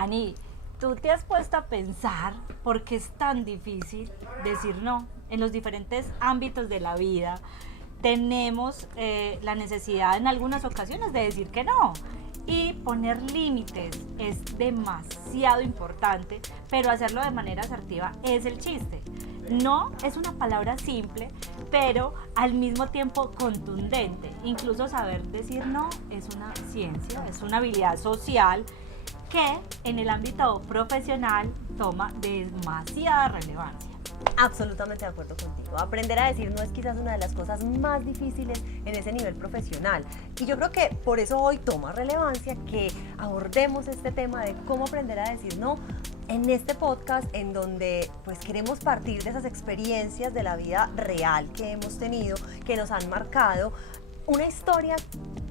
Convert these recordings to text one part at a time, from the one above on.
Ani, ¿tú te has puesto a pensar por qué es tan difícil decir no en los diferentes ámbitos de la vida? Tenemos la necesidad en algunas ocasiones de decir que no. Y poner límites es demasiado importante, pero hacerlo de manera asertiva es el chiste. No es una palabra simple, pero al mismo tiempo contundente. Incluso saber decir no es una ciencia, es una habilidad social que en el ámbito profesional toma demasiada relevancia. Absolutamente de acuerdo contigo. Aprender a decir no es quizás una de las cosas más difíciles en ese nivel profesional. Y yo creo que por eso hoy toma relevancia que abordemos este tema de cómo aprender a decir no en este podcast, en donde pues queremos partir de esas experiencias de la vida real que hemos tenido, que nos han marcado, una historia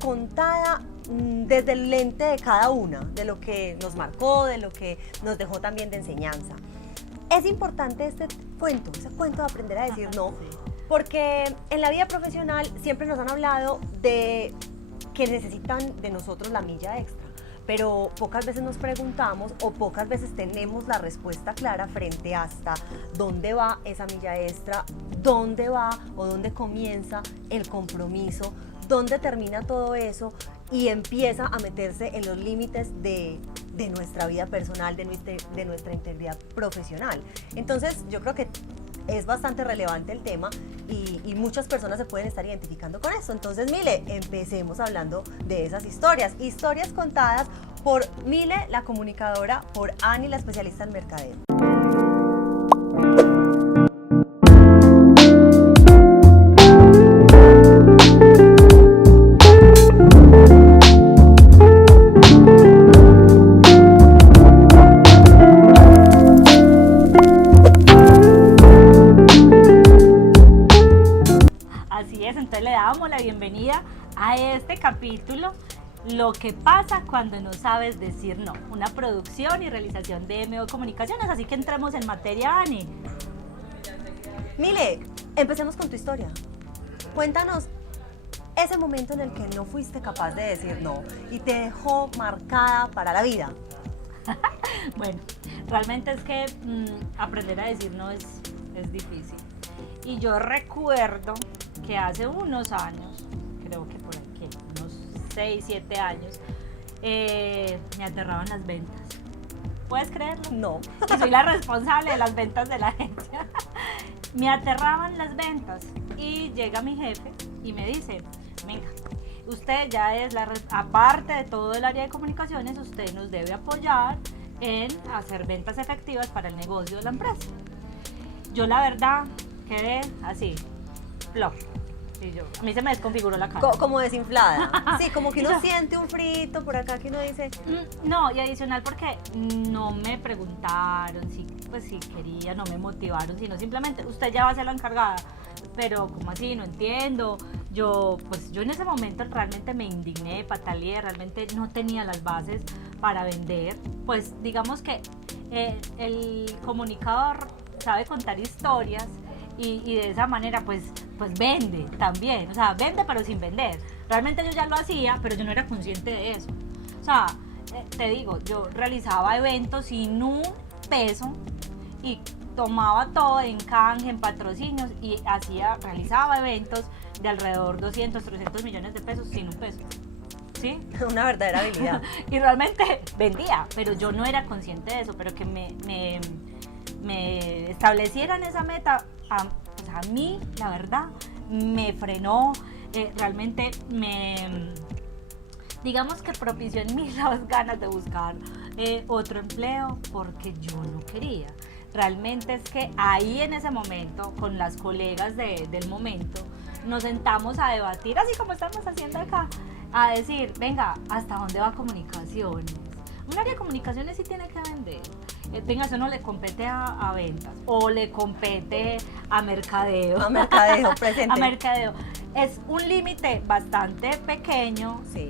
contada desde el lente de cada una, de lo que nos marcó, de lo que nos dejó también de enseñanza. Es importante ese cuento de aprender a decir no, porque en la vida profesional siempre nos han hablado de que necesitan de nosotros la milla extra, pero pocas veces nos preguntamos o pocas veces tenemos la respuesta clara frente hasta dónde va esa milla extra, dónde va o dónde comienza el compromiso, dónde termina todo eso y empieza a meterse en los límites de nuestra vida personal, de nuestra integridad profesional. Entonces yo creo que es bastante relevante el tema y muchas personas se pueden estar identificando con esto. Entonces, Mile, empecemos hablando de esas historias contadas por Mile, la comunicadora, por Ani, la especialista en mercadeo. Bienvenida a este capítulo, lo que pasa cuando no sabes decir no, una producción y realización de MO Comunicaciones, así que entremos en materia, Ani. Mile, empecemos con tu historia. Cuéntanos ese momento en el que no fuiste capaz de decir no y te dejó marcada para la vida. Bueno, realmente es que aprender a decir no es difícil. Y yo recuerdo que hace unos años, creo que por aquí, unos 6, 7 años, me aterraban las ventas. ¿Puedes creerlo? No. Y soy la responsable de las ventas de la agencia. Me aterraban las ventas y llega mi jefe y me dice, venga, usted ya es aparte de todo el área de comunicaciones, usted nos debe apoyar en hacer ventas efectivas para el negocio de la empresa. Yo la verdad quedé así, flop. Y yo, a mí se me desconfiguró la cara. Como desinflada. Sí, como que uno siente un frito por acá que uno dice... No, y adicional porque no me preguntaron si quería, no me motivaron, sino simplemente, usted ya va a ser la encargada. Pero, ¿cómo así? No entiendo. Yo en ese momento realmente me indigné, pataleé, realmente no tenía las bases para vender. Pues digamos que el comunicador sabe contar historias y de esa manera pues vende también, o sea, vende pero sin vender. Realmente yo ya lo hacía, pero yo no era consciente de eso. O sea, te digo, yo realizaba eventos sin un peso y tomaba todo en canje, en patrocinios y realizaba eventos de alrededor 200, 300 millones de pesos sin un peso. ¿Sí? Una verdadera habilidad. Y realmente vendía, pero yo no era consciente de eso, pero que me establecieran esa meta, a mí, la verdad, me frenó, realmente digamos que propició en mí las ganas de buscar otro empleo porque yo no quería. Realmente es que ahí en ese momento, con las colegas del momento, nos sentamos a debatir, así como estamos haciendo acá, a decir, venga, ¿hasta dónde va comunicaciones? Un área de comunicaciones sí tiene que vender. Venga, eso no le compete a ventas o le compete a mercadeo. A mercadeo, presente. A mercadeo. Es un límite bastante pequeño. Sí.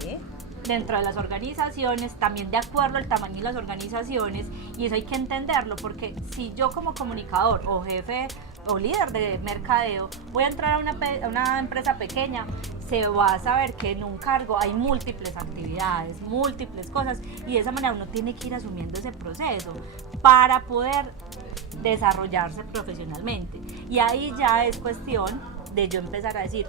Dentro de las organizaciones, también de acuerdo al tamaño de las organizaciones, y eso hay que entenderlo, porque si yo como comunicador o jefe o líder de mercadeo, voy a entrar a una empresa pequeña, se va a saber que en un cargo hay múltiples actividades, múltiples cosas, y de esa manera uno tiene que ir asumiendo ese proceso para poder desarrollarse profesionalmente. Y ahí ya es cuestión de yo empezar a decir,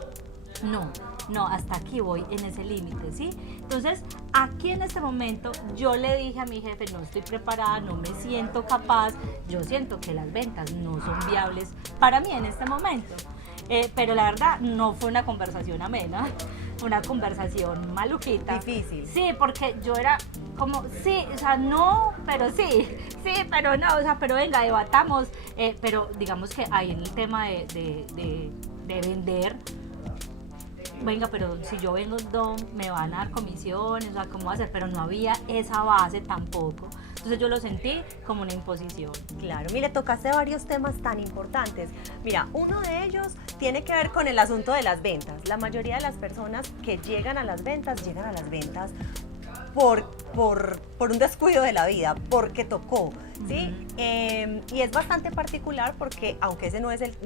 no, hasta aquí voy en ese límite, ¿sí? Entonces, aquí en este momento yo le dije a mi jefe, no estoy preparada, no me siento capaz, yo siento que las ventas no son viables para mí en este momento. Pero la verdad no fue una conversación amena, una conversación maluquita. Difícil. Sí, porque yo era como, sí, o sea, no, pero sí, pero no, o sea, pero venga, debatamos. Pero digamos que ahí en el tema de vender, venga, pero si yo vendo me van a dar comisiones, o sea, ¿cómo va a ser? Pero no había esa base tampoco. Entonces yo lo sentí como una imposición. Claro, mire, tocaste varios temas tan importantes. Mira, uno de ellos tiene que ver con el asunto de las ventas. La mayoría de las personas que llegan a las ventas por un descuido de la vida, porque tocó, ¿sí? Y es bastante particular porque, aunque ese no es el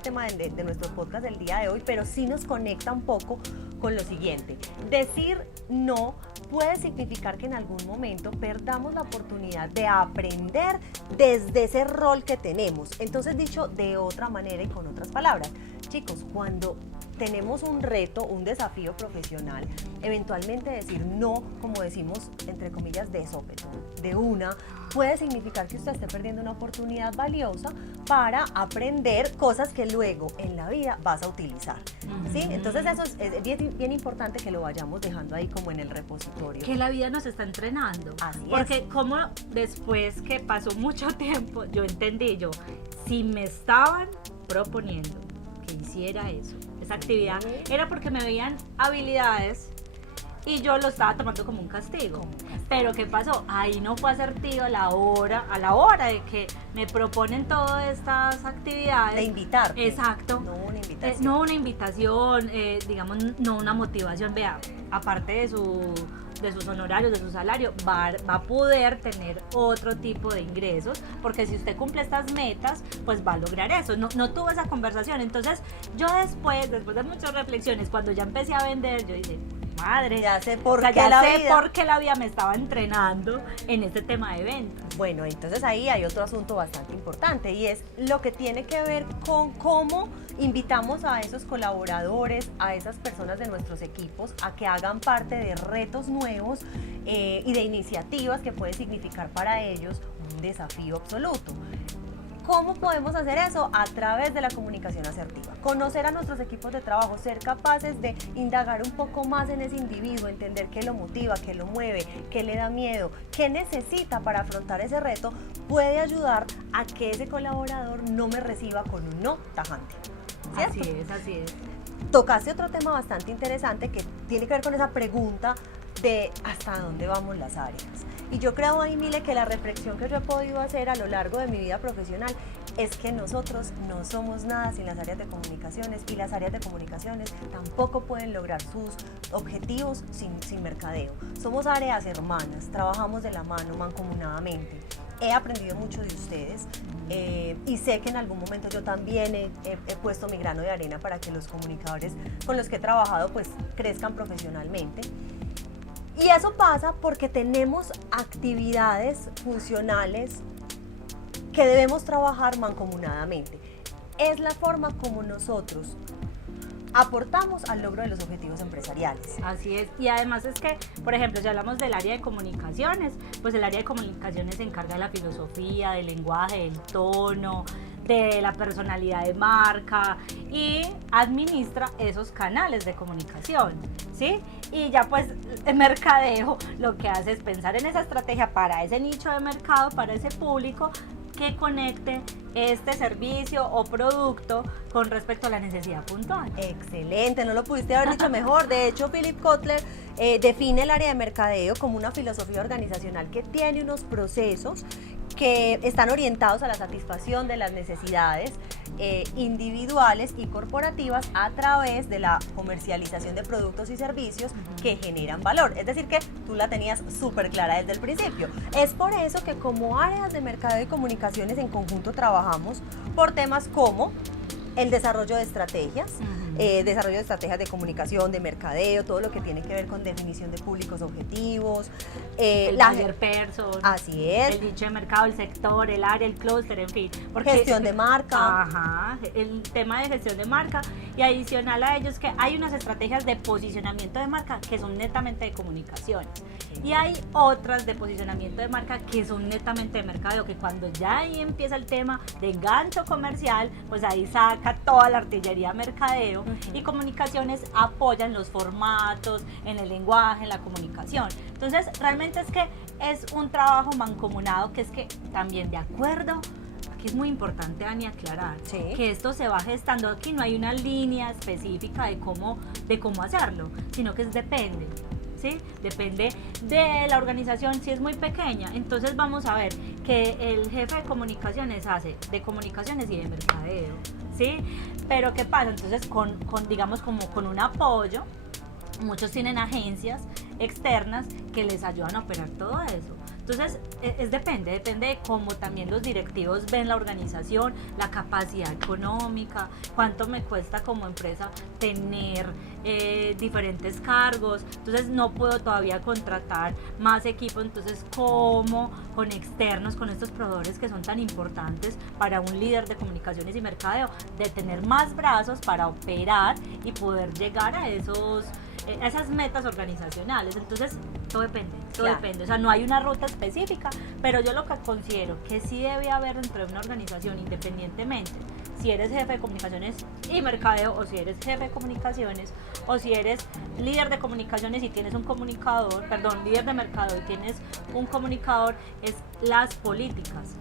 tema de nuestro podcast del día de hoy, pero sí nos conecta un poco con lo siguiente. Decir no puede significar que en algún momento perdamos la oportunidad de aprender desde ese rol que tenemos. Entonces, dicho de otra manera y con otras palabras, chicos, cuando tenemos un reto, un desafío profesional, eventualmente decir no, como decimos, entre comillas, de sopetón, de una, puede significar que usted esté perdiendo una oportunidad valiosa para aprender cosas que luego en la vida vas a utilizar, ¿sí? Entonces eso es bien importante que lo vayamos dejando ahí como en el repositorio. Que la vida nos está entrenando. Así porque como después que pasó mucho tiempo, yo entendí, si me estaban proponiendo que hiciera eso, esa actividad, era porque me veían habilidades y yo lo estaba tomando como un castigo. Pero ¿qué pasó? Ahí no fue asertivo a la hora de que me proponen todas estas actividades. De invitarte. Exacto. No una invitación. No una invitación, digamos, no una motivación. Vea, aparte de sus honorarios, de su salario, va a poder tener otro tipo de ingresos, porque si usted cumple estas metas, pues va a lograr eso. No tuve esa conversación. Entonces, yo después de muchas reflexiones, cuando ya empecé a vender, yo dije, madre, ya sé por qué la vida me estaba entrenando en este tema de ventas. Bueno, entonces ahí hay otro asunto bastante importante y es lo que tiene que ver con cómo invitamos a esos colaboradores, a esas personas de nuestros equipos a que hagan parte de retos nuevos y de iniciativas que puede significar para ellos un desafío absoluto. ¿Cómo podemos hacer eso? A través de la comunicación asertiva. Conocer a nuestros equipos de trabajo, ser capaces de indagar un poco más en ese individuo, entender qué lo motiva, qué lo mueve, qué le da miedo, qué necesita para afrontar ese reto, puede ayudar a que ese colaborador no me reciba con un no tajante. ¿Cierto? Así es. Tocaste otro tema bastante interesante que tiene que ver con esa pregunta de hasta dónde vamos las áreas. Y yo creo, ahí, Mile, que la reflexión que yo he podido hacer a lo largo de mi vida profesional es que nosotros no somos nada sin las áreas de comunicaciones y las áreas de comunicaciones tampoco pueden lograr sus objetivos sin mercadeo. Somos áreas hermanas, trabajamos de la mano, mancomunadamente. He aprendido mucho de ustedes y sé que en algún momento yo también he puesto mi grano de arena para que los comunicadores con los que he trabajado pues crezcan profesionalmente. Y eso pasa porque tenemos actividades funcionales que debemos trabajar mancomunadamente. Es la forma como nosotros aportamos al logro de los objetivos empresariales. Así es, y además es que, por ejemplo, si hablamos del área de comunicaciones, pues el área de comunicaciones se encarga de la filosofía, del lenguaje, del tono, de la personalidad de marca y administra esos canales de comunicación, ¿sí? Y ya pues el mercadeo lo que hace es pensar en esa estrategia para ese nicho de mercado, para ese público, que conecte este servicio o producto con respecto a la necesidad puntual. Excelente, no lo pudiste haber dicho mejor. De hecho, Philip Kotler define el área de mercadeo como una filosofía organizacional que tiene unos procesos que están orientados a la satisfacción de las necesidades individuales y corporativas a través de la comercialización de productos y servicios que generan valor. Es decir, que tú la tenías súper clara desde el principio. Es por eso que como áreas de mercado y comunicaciones en conjunto trabajamos por temas como el desarrollo de estrategias, desarrollo de estrategias de comunicación, de mercadeo, todo lo que tiene que ver con definición de públicos objetivos. El buyer person. Así es. El nicho de mercado, el sector, el área, el clúster, en fin. Porque, gestión de marca. Ajá, el tema de gestión de marca. Y adicional a ello es que hay unas estrategias de posicionamiento de marca que son netamente de comunicación. Y hay otras de posicionamiento de marca que son netamente de mercadeo, que cuando ya ahí empieza el tema de gancho comercial, pues ahí saca toda la artillería mercadeo. Y comunicaciones apoyan los formatos, en el lenguaje, en la comunicación. Entonces, realmente es que es un trabajo mancomunado, que es que también de acuerdo, aquí es muy importante, Ani, aclarar, que esto se va gestando, aquí no hay una línea específica de cómo hacerlo, sino que depende. ¿Sí? Depende de la organización. Si es muy pequeña, entonces vamos a ver que el jefe de comunicaciones hace de comunicaciones y de mercadeo, ¿sí? Pero ¿qué pasa? Entonces digamos como con un apoyo, muchos tienen agencias externas que les ayudan a operar todo eso. Entonces, depende de cómo también los directivos ven la organización, la capacidad económica, cuánto me cuesta como empresa tener diferentes cargos. Entonces, no puedo todavía contratar más equipo. Entonces, ¿cómo con externos, con estos proveedores que son tan importantes para un líder de comunicaciones y mercadeo, de tener más brazos para operar y poder llegar a esas metas organizacionales? Entonces, todo depende, o sea, no hay una ruta específica, pero yo lo que considero que sí debe haber dentro de una organización, independientemente si eres jefe de comunicaciones y mercadeo, o si eres jefe de comunicaciones, o si eres líder de comunicaciones y tienes un comunicador, líder de mercado y tienes un comunicador, es las políticas,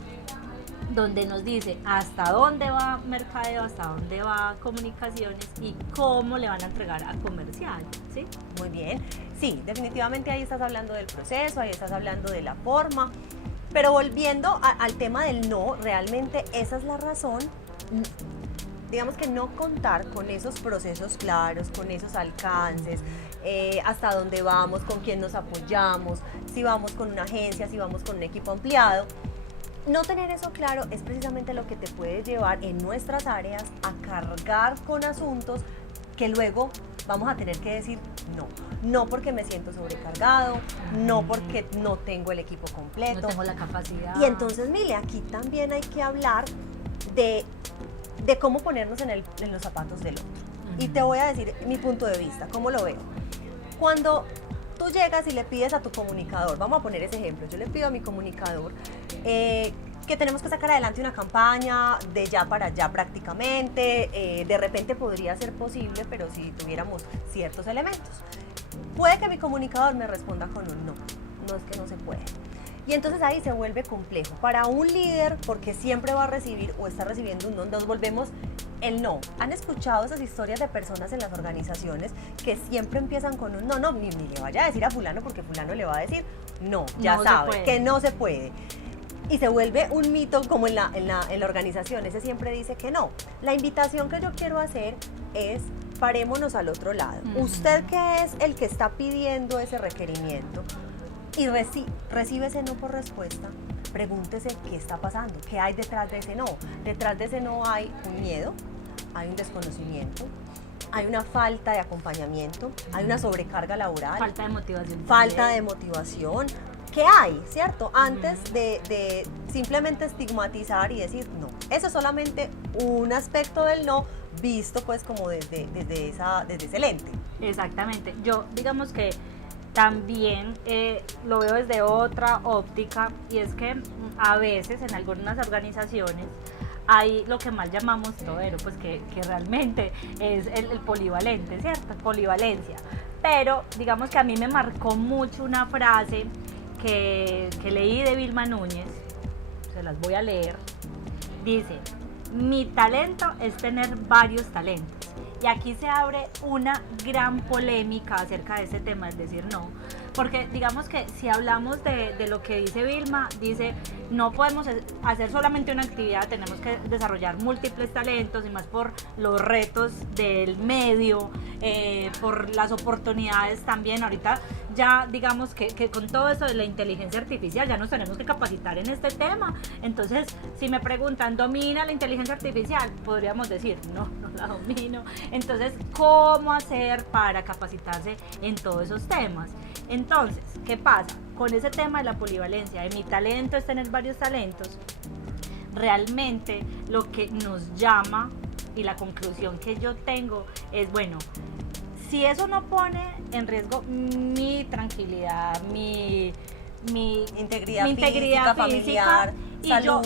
donde nos dice hasta dónde va mercadeo, hasta dónde va comunicaciones y cómo le van a entregar a comercial, ¿sí? Muy bien, sí, definitivamente ahí estás hablando del proceso, ahí estás hablando de la forma, pero volviendo al tema del no, realmente esa es la razón, digamos que no contar con esos procesos claros, con esos alcances, hasta dónde vamos, con quién nos apoyamos, si vamos con una agencia, si vamos con un equipo ampliado. No tener eso claro es precisamente lo que te puede llevar en nuestras áreas a cargar con asuntos que luego vamos a tener que decir no porque me siento sobrecargado, no porque no tengo el equipo completo. No tengo la capacidad. Y entonces, Mile, aquí también hay que hablar de cómo ponernos en los zapatos del otro. Y te voy a decir mi punto de vista, cómo lo veo. Cuando tú llegas y le pides a tu comunicador, vamos a poner ese ejemplo, yo le pido a mi comunicador que tenemos que sacar adelante una campaña de ya para allá prácticamente, de repente podría ser posible, pero si tuviéramos ciertos elementos. Puede que mi comunicador me responda con un no es que no se puede. Y entonces ahí se vuelve complejo. Para un líder, porque siempre va a recibir o está recibiendo un no, nos volvemos el no. ¿Han escuchado esas historias de personas en las organizaciones que siempre empiezan con un no, ni le vaya a decir a fulano porque fulano le va a decir no, ya sabe que no se puede? Y se vuelve un mito como en la organización, ese siempre dice que no. La invitación que yo quiero hacer es parémonos al otro lado. Usted que es el que está pidiendo ese requerimiento y recibe ese no por respuesta, pregúntese qué está pasando, qué hay detrás de ese no. Detrás de ese no hay un miedo, hay un desconocimiento, hay una falta de acompañamiento, hay una sobrecarga laboral. Falta de motivación. Falta de motivación. ¿Qué hay, cierto? Antes de simplemente estigmatizar y decir no. Eso es solamente un aspecto del no visto pues como desde ese lente. Exactamente. Yo digamos que también lo veo desde otra óptica, y es que a veces en algunas organizaciones hay lo que mal llamamos todero, pues que realmente es el polivalente, ¿cierto? Polivalencia. Pero digamos que a mí me marcó mucho una frase que leí de Vilma Núñez, se las voy a leer. Dice: mi talento es tener varios talentos. Y aquí se abre una gran polémica acerca de este tema, es decir, no, porque digamos que si hablamos de lo que dice Vilma, dice, no podemos hacer solamente una actividad, tenemos que desarrollar múltiples talentos y más por los retos del medio, por las oportunidades también. Ahorita ya digamos que con todo eso de la inteligencia artificial ya nos tenemos que capacitar en este tema. Entonces, si me preguntan, ¿domina la inteligencia artificial? Podríamos decir, no, no la domino. Entonces, ¿cómo hacer para capacitarse en todos esos temas? Entonces, ¿qué pasa? Con ese tema de la polivalencia, de mi talento es tener varios talentos, realmente lo que nos llama y la conclusión que yo tengo es, bueno, si eso no pone en riesgo mi tranquilidad, mi integridad física, familiar, y salud.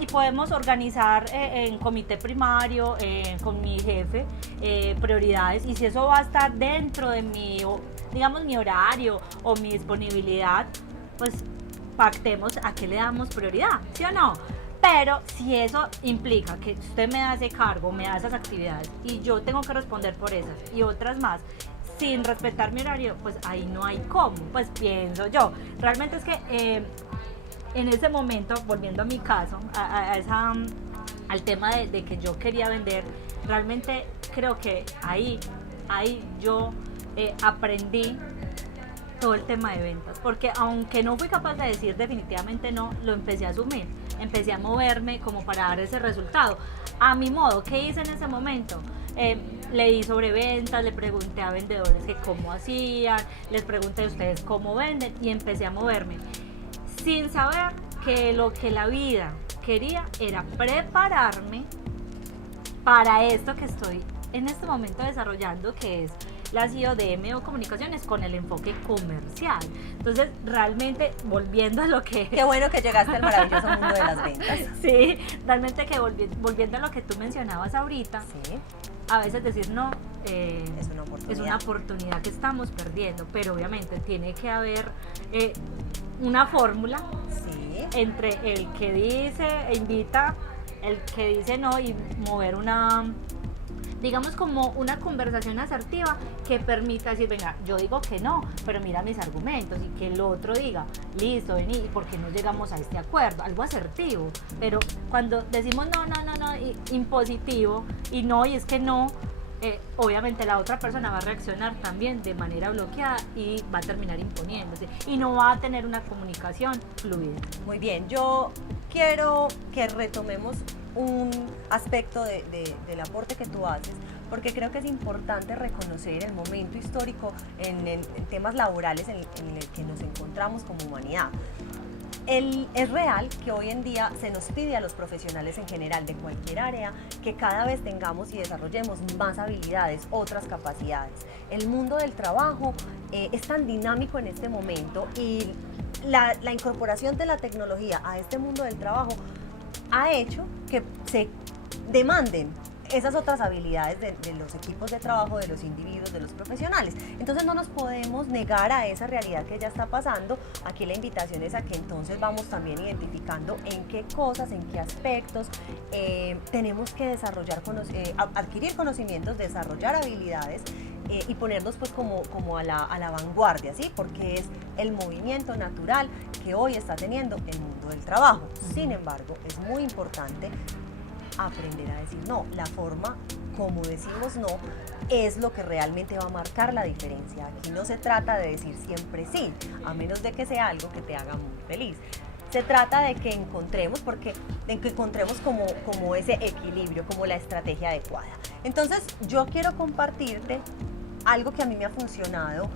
y podemos organizar en comité primario, con mi jefe, prioridades, y si eso va a estar dentro de mi, digamos, mi horario o mi disponibilidad, pues pactemos a qué le damos prioridad, ¿sí o no? Pero si eso implica que usted me da ese cargo, me da esas actividades y yo tengo que responder por esas y otras más, sin respetar mi horario, pues ahí no hay cómo, pues pienso yo. Realmente es que en ese momento, volviendo a mi caso, al tema de que yo quería vender, realmente creo que ahí yo aprendí todo el tema de ventas, porque aunque no fui capaz de decir definitivamente no, lo empecé a asumir, empecé a moverme como para dar ese resultado a mi modo. ¿Qué hice en ese momento? Leí sobre ventas, le pregunté a vendedores que cómo hacían, les pregunté a ustedes cómo venden y empecé a moverme sin saber que lo que la vida quería era prepararme para esto que estoy en este momento desarrollando, que es la CEO de MO Comunicaciones con el enfoque comercial. Entonces, realmente, volviendo a lo que... Qué bueno que llegaste al maravilloso mundo de las ventas. Sí, realmente que volviendo a lo que tú mencionabas ahorita, Sí, a veces decir no es una oportunidad que estamos perdiendo, pero obviamente tiene que haber una fórmula Sí, entre el que dice e invita, el que dice no, y mover una, digamos, como una conversación asertiva que permita decir, venga, yo digo que no, pero mira mis argumentos, y que el otro diga, listo, vení, ¿y por qué no llegamos a este acuerdo? Algo asertivo. Pero cuando decimos no, impositivo, y no, y es que no, obviamente la otra persona va a reaccionar también de manera bloqueada y va a terminar imponiéndose y no va a tener una comunicación fluida. muy bien. Yo quiero que retomemos un aspecto del aporte que tú haces, porque creo que es importante reconocer el momento histórico en temas laborales en el que nos encontramos como humanidad. Es real que hoy en día se nos pide a los profesionales en general de cualquier área que cada vez tengamos y desarrollemos más habilidades, otras capacidades. El mundo del trabajo es tan dinámico en este momento, y la incorporación de la tecnología a este mundo del trabajo ha hecho que se demanden esas otras habilidades de los equipos de trabajo, de los individuos, de los profesionales. Entonces no nos podemos negar a esa realidad que ya está pasando. Aquí la invitación es a que entonces vamos también identificando en qué cosas, en qué aspectos tenemos que desarrollar, adquirir conocimientos, desarrollar habilidades y ponernos pues como a la vanguardia, ¿sí? Porque es el movimiento natural que hoy está teniendo el mundo del trabajo. Sin embargo, es muy importante aprender a decir no. La forma como decimos no es lo que realmente va a marcar la diferencia. Aquí no se trata de decir siempre sí, a menos de que sea algo que te haga muy feliz. Se trata de que encontremos, como ese equilibrio, como la estrategia adecuada. Entonces, yo quiero compartirte algo que a mí me ha funcionado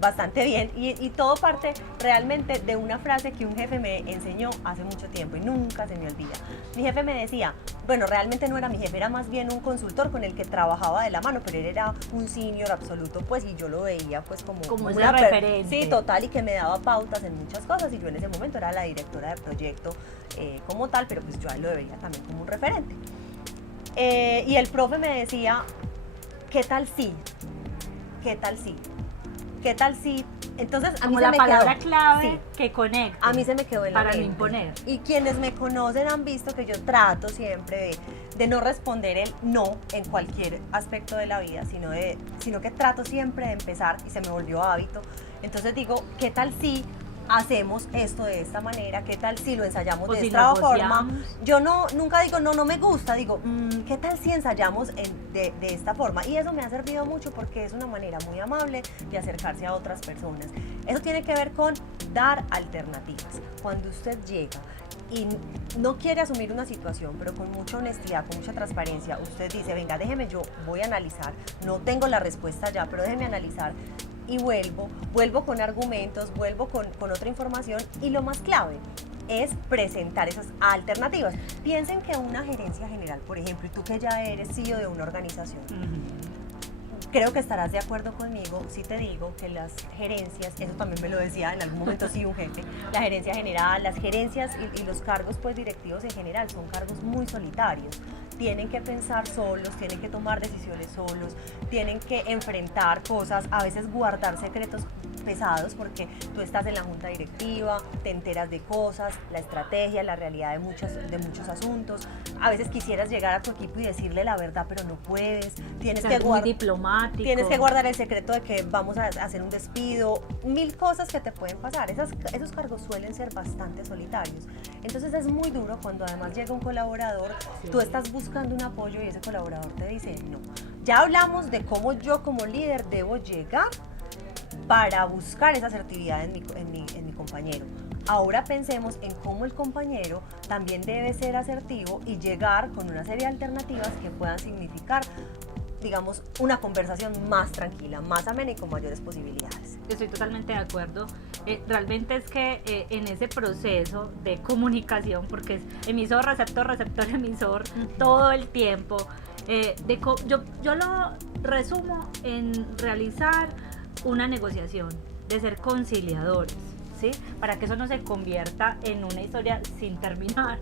bastante bien, y todo parte realmente de una frase que un jefe me enseñó hace mucho tiempo y nunca se me olvida. Mi jefe me decía, bueno, realmente no era mi jefe, era más bien un consultor con el que trabajaba de la mano, pero él era un senior absoluto, pues, y yo lo veía pues como una referencia. Sí, total, y que me daba pautas en muchas cosas, y yo en ese momento era la directora de proyecto como tal, pero pues yo a él lo veía también como un referente. Y el profe me decía, ¿qué tal si? ¿Qué tal si? ¿Qué tal si? Entonces, a mí como se la me palabra quedó, clave sí, que conecta. a mí se me quedó en la para no mente. imponer. Y quienes me conocen han visto que yo trato siempre de no responder el no en cualquier aspecto de la vida, sino que trato siempre de empezar, y se me volvió hábito, Entonces digo, ¿qué tal si hacemos esto de esta manera? ¿Qué tal si lo ensayamos O de si esta forma? negociamos. Yo nunca digo, no me gusta, digo, ¿qué tal si ensayamos de esta forma? Y eso me ha servido mucho porque es una manera muy amable de acercarse a otras personas. Eso tiene que ver con dar alternativas. Cuando usted llega y no quiere asumir una situación, pero con mucha honestidad, con mucha transparencia, usted dice, venga, déjeme, yo voy a analizar, no tengo la respuesta ya, pero déjeme analizar y vuelvo con argumentos, vuelvo con otra información, y lo más clave es presentar esas alternativas. Piensen que una gerencia general, por ejemplo, y tú que ya eres CEO de una organización, creo que estarás de acuerdo conmigo si te digo que las gerencias, eso también me lo decía en algún momento sí un jefe, la gerencia general, las gerencias y los cargos pues directivos en general son cargos muy solitarios. Tienen que pensar solos, tienen que tomar decisiones solos, tienen que enfrentar cosas, a veces guardar secretos pesados porque tú estás en la junta directiva, te enteras de cosas, la estrategia, la realidad de muchos asuntos. A veces quisieras llegar a tu equipo y decirle la verdad, pero no puedes. Tienes que muy diplomático. Tienes que guardar el secreto de que vamos a hacer un despido, mil cosas que te pueden pasar. Esos cargos suelen ser bastante solitarios. Entonces es muy duro cuando además llega un colaborador, sí, tú estás buscando un apoyo y ese colaborador te dice no. Ya hablamos de cómo yo como líder debo llegar para buscar esa asertividad en mi compañero. Ahora pensemos en cómo el compañero también debe ser asertivo y llegar con una serie de alternativas que puedan significar, digamos, una conversación más tranquila, más amena y con mayores posibilidades. Estoy totalmente de acuerdo. Realmente es que en ese proceso de comunicación, porque es emisor, receptor, emisor, todo el tiempo, yo lo resumo en realizar una negociación, de ser conciliadores, ¿sí? Para que eso no se convierta en una historia sin terminar,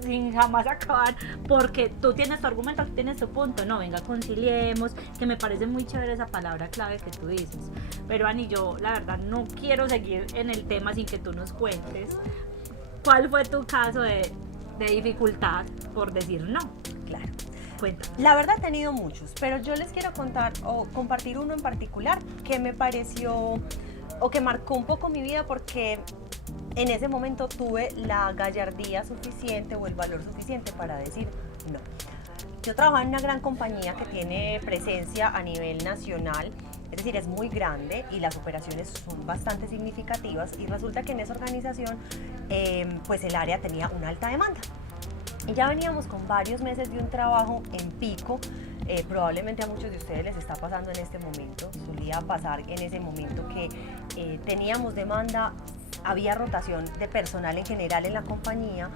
sin jamás acabar, porque tú tienes tu argumento, tú tienes tu punto, no, venga, conciliemos, que me parece muy chévere esa palabra clave que tú dices. Pero Ani, yo la verdad no quiero seguir en el tema sin que tú nos cuentes cuál fue tu caso de dificultad por decir no. Claro. Cuéntame. La verdad he tenido muchos, pero yo les quiero contar o compartir uno en particular que me pareció o que marcó un poco mi vida porque en ese momento tuve la gallardía suficiente o el valor suficiente para decir no. Yo trabajaba en una gran compañía que tiene presencia a nivel nacional, es decir, es muy grande y las operaciones son bastante significativas y resulta que en esa organización pues el área tenía una alta demanda. Y ya veníamos con varios meses de un trabajo en pico, probablemente a muchos de ustedes les está pasando en este momento, solía pasar en ese momento que teníamos demanda, había rotación de personal en general en la compañía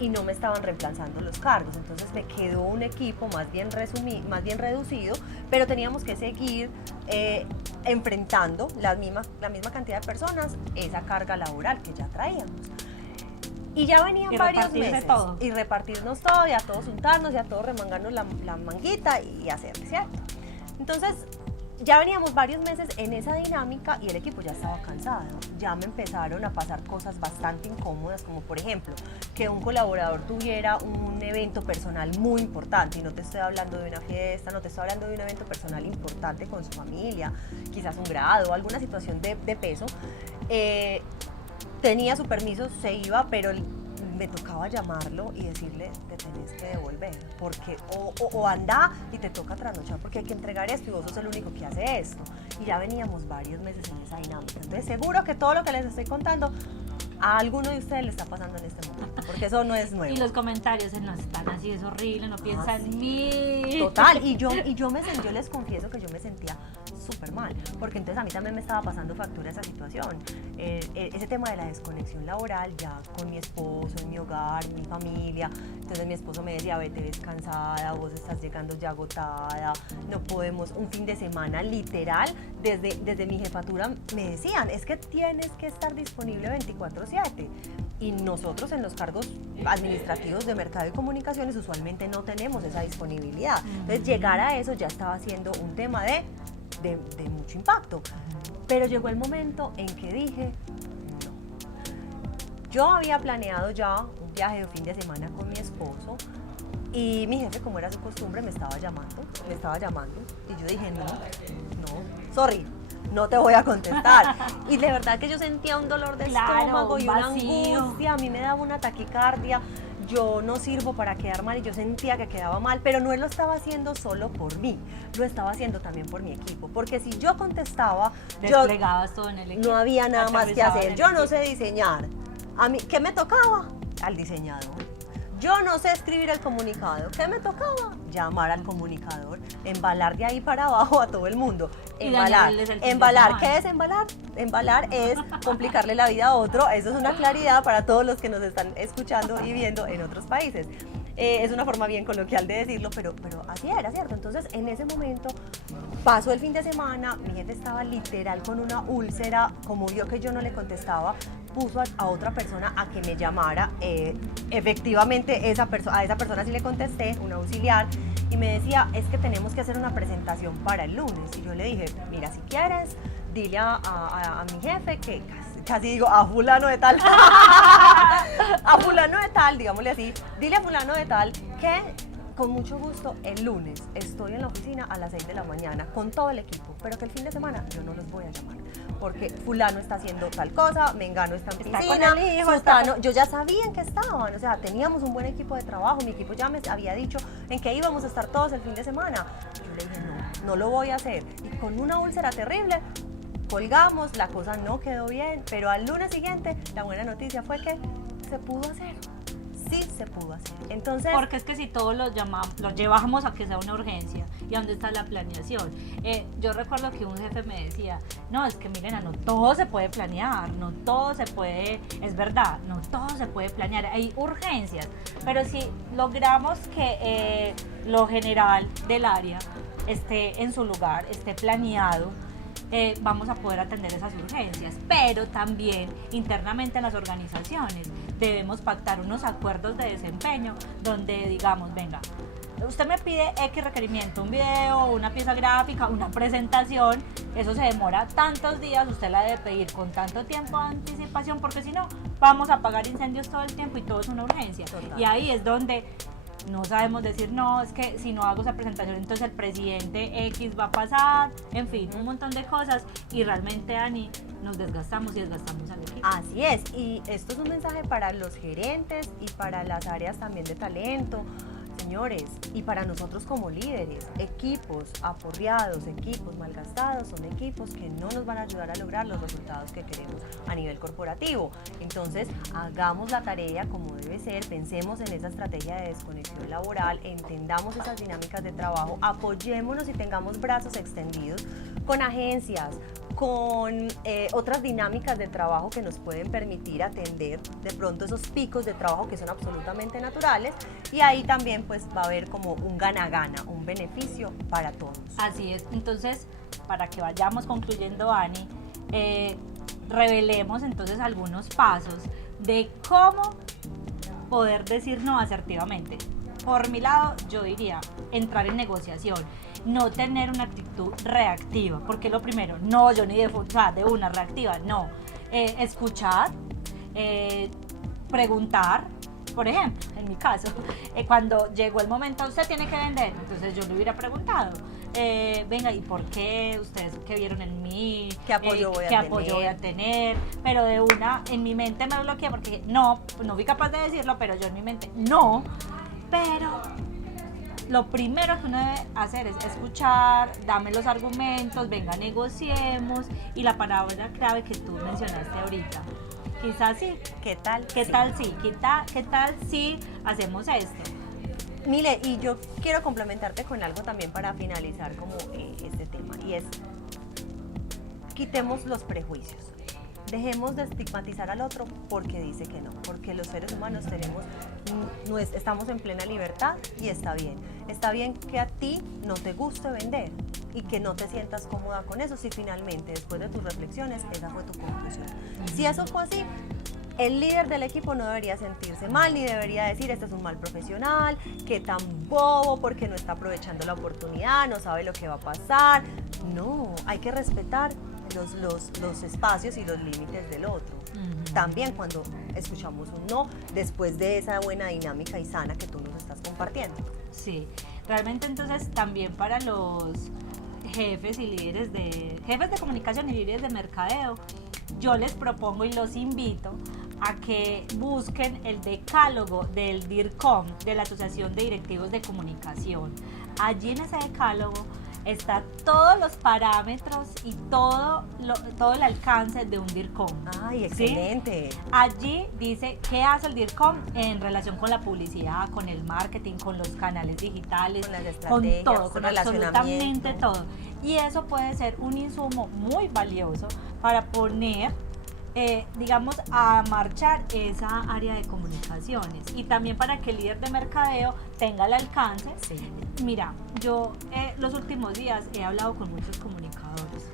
y no me estaban reemplazando los cargos, entonces me quedó un equipo más bien reducido, pero teníamos que seguir enfrentando la misma cantidad de personas, esa carga laboral que ya traíamos. Y ya venían varios meses. Y repartirnos todo, y a todos juntarnos, y a todos remangarnos la manguita y hacer, ¿cierto? Entonces, ya veníamos varios meses en esa dinámica y el equipo ya estaba cansado. Ya me empezaron a pasar cosas bastante incómodas, como por ejemplo, que un colaborador tuviera un evento personal muy importante, y no te estoy hablando de una fiesta, no te estoy hablando de un evento personal importante con su familia, quizás un grado, alguna situación de peso. Tenía su permiso, se iba, pero me tocaba llamarlo y decirle, te tenés que devolver, porque o anda y te toca trasnochar porque hay que entregar esto y vos sos el único que hace esto. Y ya veníamos varios meses en esa dinámica. Entonces seguro que todo lo que les estoy contando a alguno de ustedes le está pasando en este momento, porque eso no es nuevo. Y los comentarios no están así, es horrible, no piensa en mí. Total, y yo les confieso que yo me sentía súper mal, porque entonces a mí también me estaba pasando factura esa situación. Ese tema de la desconexión laboral, ya con mi esposo, en mi hogar, mi familia, entonces mi esposo me decía, vete descansada, vos estás llegando ya agotada, no podemos, un fin de semana literal, desde mi jefatura me decían, es que tienes que estar disponible 24/7, y nosotros en los cargos administrativos de mercado y comunicaciones usualmente no tenemos esa disponibilidad, entonces llegar a eso ya estaba siendo un tema de mucho impacto, pero llegó el momento en que dije no. Yo había planeado ya un viaje de fin de semana con mi esposo y mi jefe, como era su costumbre, me estaba llamando y yo dije no, sorry, no te voy a contestar. Y de verdad que yo sentía un dolor de estómago y una vacío. angustia, a mí me daba una taquicardia. Yo no sirvo para quedar mal y yo sentía que quedaba mal, pero no lo estaba haciendo solo por mí, lo estaba haciendo también por mi equipo, porque si yo contestaba, Desplegabas todo en el equipo. no había nada más que aterrizabas en hacer. el Yo no equipo. sé diseñar. A mí, ¿qué me tocaba? Al diseñador. Yo no sé escribir el comunicado. ¿Qué me tocaba? Llamar al comunicador, embalar de ahí para abajo a todo el mundo. Y Embalar. dañarles el fin de Embalar. semana. ¿Qué es embalar? Embalar es complicarle la vida a otro. Eso es una claridad para todos los que nos están escuchando y viendo en otros países. Es una forma bien coloquial de decirlo, pero así era, ¿cierto? Entonces, en ese momento, pasó el fin de semana, mi jefe estaba literal con una úlcera, como vio que yo no le contestaba, puso a otra persona a que me llamara. Efectivamente, a esa persona sí le contesté, un auxiliar, y me decía, es que tenemos que hacer una presentación para el lunes. Y yo le dije, mira, si quieres, dile a mi jefe que casi digo, a fulano de tal, a fulano de tal, digámosle así, dile a fulano de tal que con mucho gusto el lunes estoy en la oficina a las 6 de la mañana con todo el equipo, pero que el fin de semana yo no los voy a llamar, porque fulano está haciendo tal cosa, mengano está en Está piscina, con el hijo, sutano, yo ya sabía en qué estaban, o sea, teníamos un buen equipo de trabajo, mi equipo ya me había dicho en qué íbamos a estar todos el fin de semana. Yo le dije, no lo voy a hacer, y con una úlcera terrible, colgamos, la cosa no quedó bien, pero al lunes siguiente la buena noticia fue que se pudo hacer. Sí se pudo hacer. Entonces, Porque es que si todos los llevamos a que sea una urgencia, ¿y a dónde está la planeación? Yo recuerdo que un jefe me decía, no, es que miren, no todo se puede planear, no todo se puede, es verdad, no todo se puede planear, hay urgencias, pero si logramos que lo general del área esté en su lugar, esté planeado, vamos a poder atender esas urgencias, pero también internamente en las organizaciones debemos pactar unos acuerdos de desempeño donde digamos, venga, usted me pide X requerimiento, un video, una pieza gráfica, una presentación, eso se demora tantos días, usted la debe pedir con tanto tiempo de anticipación, porque si no, vamos a apagar incendios todo el tiempo y todo es una urgencia. Total. Y ahí es donde no sabemos decir, no, es que si no hago esa presentación, entonces el presidente X va a pasar, en fin, un montón de cosas, y realmente, Ani, nos desgastamos y desgastamos al equipo. así es, y esto es un mensaje para los gerentes y para las áreas también de talento, señores, y para nosotros como líderes, equipos aporreados, equipos malgastados, son equipos que no nos van a ayudar a lograr los resultados que queremos a nivel corporativo. Entonces, hagamos la tarea como debe ser, pensemos en esa estrategia de desconexión laboral, entendamos esas dinámicas de trabajo, apoyémonos y tengamos brazos extendidos con agencias, con otras dinámicas de trabajo que nos pueden permitir atender de pronto esos picos de trabajo que son absolutamente naturales, y ahí también pues va a haber como un gana-gana, un beneficio para todos. Así es, entonces, para que vayamos concluyendo, Ani, revelemos entonces algunos pasos de cómo poder decir no asertivamente. Por mi lado, yo diría entrar en negociación, no tener una actitud reactiva, porque lo primero, no, yo ni de una reactiva, no. Escuchar, preguntar, por ejemplo, en mi caso, cuando llegó el momento, usted tiene que vender, entonces yo le hubiera preguntado, venga, ¿y por qué ustedes qué vieron en mí? ¿Qué apoyo voy a ¿Qué tener? apoyo voy a tener? Pero de una, en mi mente me bloqueé porque no fui capaz de decirlo, pero yo en mi mente, no, pero lo primero que uno debe hacer es escuchar, dame los argumentos, venga, negociemos, y la palabra clave que tú mencionaste ahorita, quizás sí. ¿Qué tal? ¿Qué tal sí? ¿Qué tal si hacemos esto? Mile, y yo quiero complementarte con algo también para finalizar como este tema, y es, quitemos los prejuicios. Dejemos de estigmatizar al otro porque dice que no, porque los seres humanos estamos en plena libertad y está bien. Está bien que a ti no te guste vender y que no te sientas cómoda con eso si finalmente, después de tus reflexiones, esa fue tu conclusión. Si eso fue así, el líder del equipo no debería sentirse mal, ni debería decir, este es un mal profesional, que tan bobo porque no está aprovechando la oportunidad, no sabe lo que va a pasar. No, hay que respetar los espacios y los límites del otro. También cuando escuchamos un no, después de esa buena dinámica y sana que tú nos estás compartiendo. Sí, realmente entonces también para los jefes de comunicación y líderes de mercadeo, yo les propongo y los invito a que busquen el decálogo del DIRCOM, de la Asociación de Directivos de Comunicación. Allí en ese decálogo está todos los parámetros y todo el alcance de un DIRCOM. ¡Ay, excelente! ¿Sí? Allí dice qué hace el DIRCOM en relación con la publicidad, con el marketing, con los canales digitales, con las con estrategias, todo, con relacionamiento. absolutamente todo. Y eso puede ser un insumo muy valioso para poner digamos, a marchar esa área de comunicaciones y también para que el líder de mercadeo tenga el alcance. Sí. Mira, yo los últimos días he hablado con muchos comunicadores,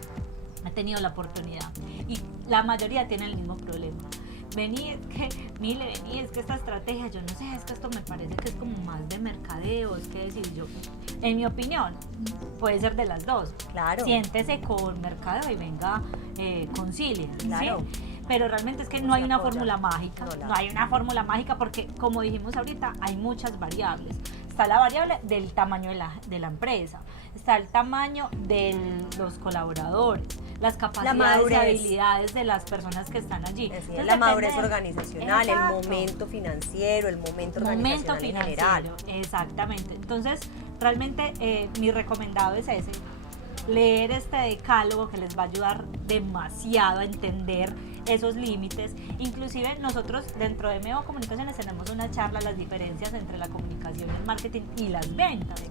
he tenido la oportunidad y la mayoría tienen el mismo problema. Vení, es que esta estrategia, yo no sé, es que esto me parece que es como más de mercadeo, es que decir yo, en mi opinión, puede ser de las dos. Claro. Siéntese con mercadeo y venga, concilie, Claro. ¿sí? Pero realmente es que no Se hay una apoya. fórmula mágica, No no hay una fórmula mágica porque, como dijimos ahorita, hay muchas variables. Está la variable del tamaño de la empresa, está el tamaño de los colaboradores, las capacidades y madurez. habilidades de las personas que están allí. Es decir, Entonces, la madurez depende organizacional, Exacto. el momento financiero, el momento Momento organizacional en financiero, general. exactamente. Entonces, realmente mi recomendado es ese, leer este decálogo que les va a ayudar demasiado a entender esos límites. Inclusive nosotros dentro de MEO Comunicaciones tenemos una charla, las diferencias entre la comunicación, el marketing y las ventas.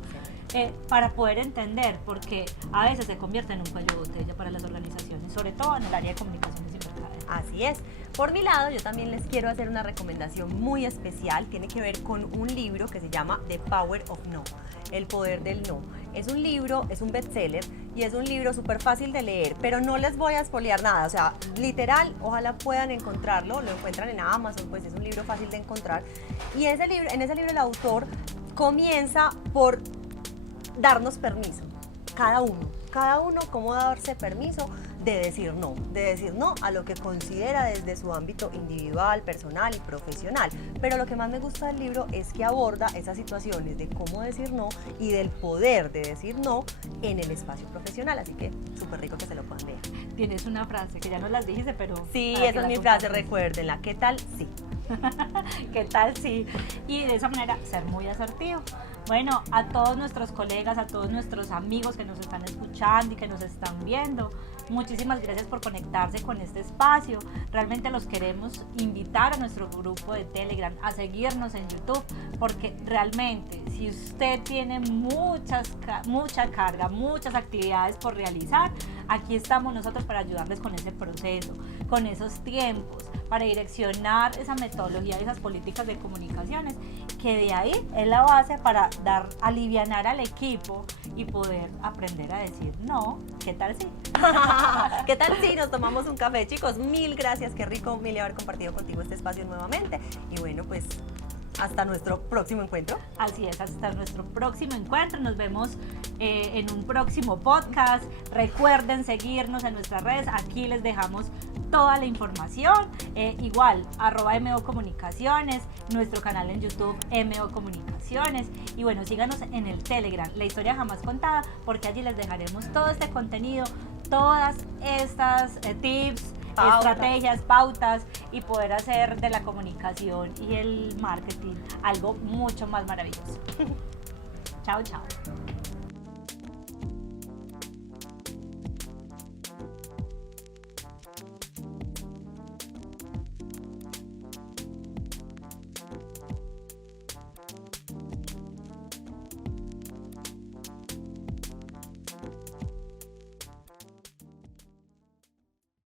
Para poder entender, porque a veces se convierte en un cuello de botella para las organizaciones, sobre todo en el área de comunicaciones y mercadeo. Así es. Por mi lado, yo también les quiero hacer una recomendación muy especial. Tiene que ver con un libro que se llama The Power of No, El Poder del No. Es un libro, es un bestseller y es un libro súper fácil de leer, pero no les voy a espolear nada. O sea, literal, ojalá puedan encontrarlo. Lo encuentran en Amazon, pues es un libro fácil de encontrar. Y en ese libro el autor comienza por darnos permiso, cada uno cómo darse permiso de decir no a lo que considera desde su ámbito individual, personal y profesional. Pero lo que más me gusta del libro es que aborda esas situaciones de cómo decir no y del poder de decir no en el espacio profesional, así que súper rico que se lo puedan leer. Tienes una frase que ya no las dijiste, pero... Sí, para que esa es la mi frase, compartas. recuérdenla. ¿Qué tal? Sí. ¿Qué tal? Sí. Y de esa manera ser muy asertivo. Bueno, a todos nuestros colegas, a todos nuestros amigos que nos están escuchando y que nos están viendo, muchísimas gracias por conectarse con este espacio. Realmente los queremos invitar a nuestro grupo de Telegram, a seguirnos en YouTube, porque realmente si usted tiene mucha carga, muchas actividades por realizar, aquí estamos nosotros para ayudarles con ese proceso, con esos tiempos, para direccionar esa metodología y esas políticas de comunicaciones, que de ahí es la base para alivianar al equipo y poder aprender a decir no. ¿Qué tal si? ¿Qué tal si nos tomamos un café, chicos? Mil gracias, qué rico, Mili, haber compartido contigo este espacio nuevamente. Y bueno, pues hasta nuestro próximo encuentro. Así es, hasta nuestro próximo encuentro. Nos vemos en un próximo podcast. Recuerden seguirnos en nuestras redes. Aquí les dejamos toda la información. Igual, @MO Comunicaciones, nuestro canal en YouTube, MO Comunicaciones. Y bueno, síganos en el Telegram, La Historia Jamás Contada, porque allí les dejaremos todo este contenido, todas estas tips, estrategias, pautas y poder hacer de la comunicación y el marketing algo mucho más maravilloso. Chao, chao.